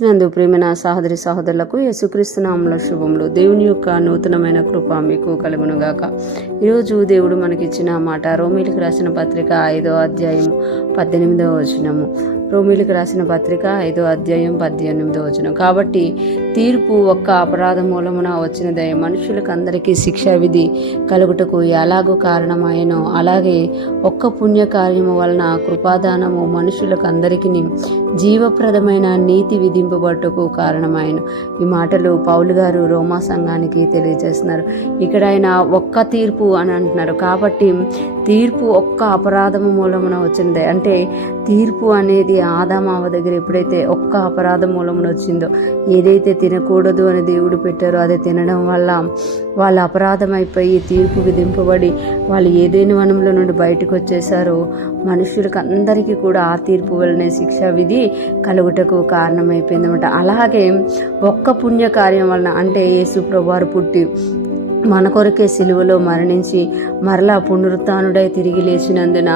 క్రీస్తునందు ప్రేమైన సహోదరి సహోదరులకు యేసుక్రీస్తు నామములో శుభములు. దేవుని యొక్క నూతనమైన కృప మీకు కలుగునుగాక. ఈరోజు దేవుడు మనకిచ్చిన మాట రోమీలకు రాసిన పత్రిక 5వ అధ్యాయం 18వ వచనము. రోమీలకు రాసిన పత్రిక 5వ అధ్యాయం 18వ వచనం. కాబట్టి తీర్పు ఒక్క అపరాధ మూలమున వచ్చినదే మనుషులకు అందరికీ శిక్షా విధి కలుగుటకు ఎలాగూ కారణమాయనో, అలాగే ఒక్క పుణ్యకార్యము వలన కృపాదానము మనుషులకు అందరికీ జీవప్రదమైన నీతి విధింపబట్టుకు కారణమైన. ఈ మాటలు పౌలు గారు రోమా సంఘానికి తెలియజేస్తున్నారు. ఇక్కడ ఆయన ఒక్క తీర్పు అని అంటున్నారు. కాబట్టి తీర్పు ఒక్క అపరాధము మూలమున వచ్చిందే, అంటే తీర్పు అనేది ఆదామావ దగ్గర ఎప్పుడైతే ఒక్క అపరాధం మూలమున వచ్చిందో, ఏదైతే తినకూడదు అని దేవుడు పెట్టారో అది తినడం వల్ల వాళ్ళు అపరాధం అయిపోయి తీర్పు విధింపబడి వాళ్ళు ఏదైనా వనంలో నుండి బయటకు వచ్చేసారో, మనుషులకు అందరికీ కూడా ఆ తీర్పు వలనే శిక్షా విధి కలుగుటకు కారణమైపోయింది అన్నమాట. అలాగే ఒక్క పుణ్య కార్యం వలన, అంటే యేసు ప్రభువారు పుట్టి మన కొరకే సిలువలో మరణించి మరలా పునరుత్థానుడై తిరిగి లేచినందున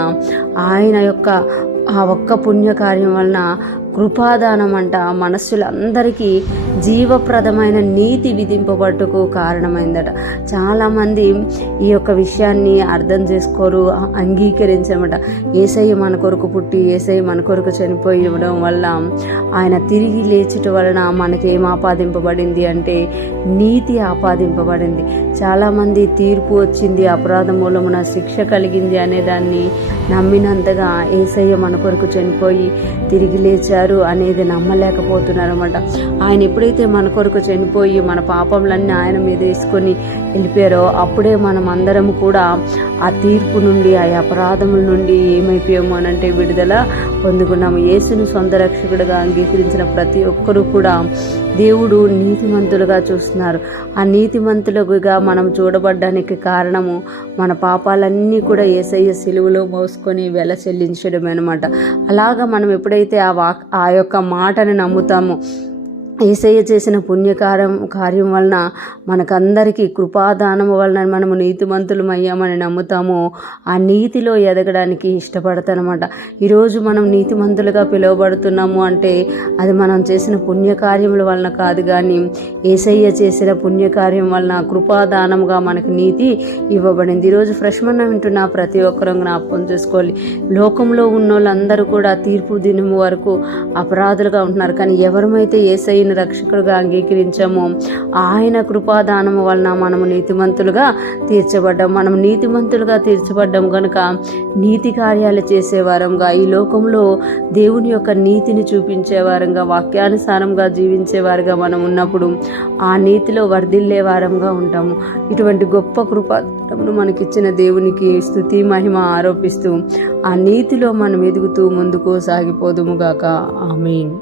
ఆయన యొక్క ఆ ఒక్క పుణ్యకార్యం వలన కృపాదానం అంట మనస్సులందరికీ జీవప్రదమైన నీతి విధింపబట్టుకు కారణమైందట. చాలామంది ఈ యొక్క విషయాన్ని అర్థం చేసుకోరు, అంగీకరించమట. యేసయ్య మన కొరకు పుట్టి యేసయ్య మన కొరకు చనిపోయి ఇవ్వడం వల్ల, ఆయన తిరిగి లేచట వలన మనకేం ఆపాదింపబడింది అంటే నీతి ఆపాదింపబడింది. చాలామంది తీర్పు వచ్చింది, అపరాధ మూలమున శిక్ష కలిగింది అనే దాన్ని నమ్మినంతగా యేసయ్య మన కొరకు చనిపోయి తిరిగి లేచారు అనేది నమ్మలేకపోతున్నారు అన్నమాట. ఆయన ఎప్పుడైతే మన కొరకు చనిపోయి మన పాపములన్నీ ఆయన మీద వేసుకొని వెళ్ళిపోయారో, అప్పుడే మనం అందరం కూడా ఆ తీర్పు నుండి, ఆ అపరాధముల నుండి ఏమైపోయాము అని అంటే విడుదల పొందుకున్నాము. యేసును సొంత రక్షకుడిగా అంగీకరించిన ప్రతి ఒక్కరూ కూడా దేవుడు నీతిమంతులుగా చూస్తున్నారు. ఆ నీతిమంతులుగా మనం చూడబడ్డానికి కారణము మన పాపాలన్నీ కూడా యేసయ్య సిలువలో మోసుకొని వెల చెల్లించడమే అనమాట. అలాగా మనం ఎప్పుడైతే ఆ యొక్క మాటని నమ్ముతామో, యేసయ్య చేసిన కార్యం వలన మనకందరికీ కృపాదానం వలన మనము నీతిమంతులమయ్యామని నమ్ముతాము, ఆ నీతిలో ఎదగడానికి ఇష్టపడతానమాట. ఈరోజు మనం నీతిమంతులుగా పిలువబడుతున్నాము అంటే అది మనం చేసిన పుణ్యకార్యముల వలన కాదు, కానీ యేసయ్య చేసిన పుణ్యకార్యం వలన కృపాదానముగా మనకు నీతి ఇవ్వబడింది. ఈరోజు ఫ్రెష్మన్ వింటున్న ప్రతి ఒక్కరూ జ్ఞాపకం చేసుకోవాలి. లోకంలో ఉన్న వాళ్ళందరూ కూడా తీర్పు దినము వరకు అపరాధులుగా ఉంటున్నారు, కానీ ఎవరమైతే యేసయ్య రక్షకుడుగా అంగీకరించాము, ఆయన కృపాదానము వలన మనము నీతిమంతులుగా తీర్చబడ్డాం. మనం నీతిమంతులుగా తీర్చబడ్డాం కనుక నీతి కార్యాలు చేసేవారంగా, ఈ లోకంలో దేవుని యొక్క నీతిని చూపించేవారంగా, వాక్యానుసారంగా జీవించేవారుగా మనం ఉన్నప్పుడు ఆ నీతిలో వర్ధిల్లే వారంగా ఉంటాము. ఇటువంటి గొప్ప కృపాదానమును మనకిచ్చిన దేవునికి స్తుతి మహిమ ఆరోపిస్తూ ఆ నీతిలో మనం ఎదుగుతూ ముందుకు సాగిపోదుముగాక. ఆమేన్.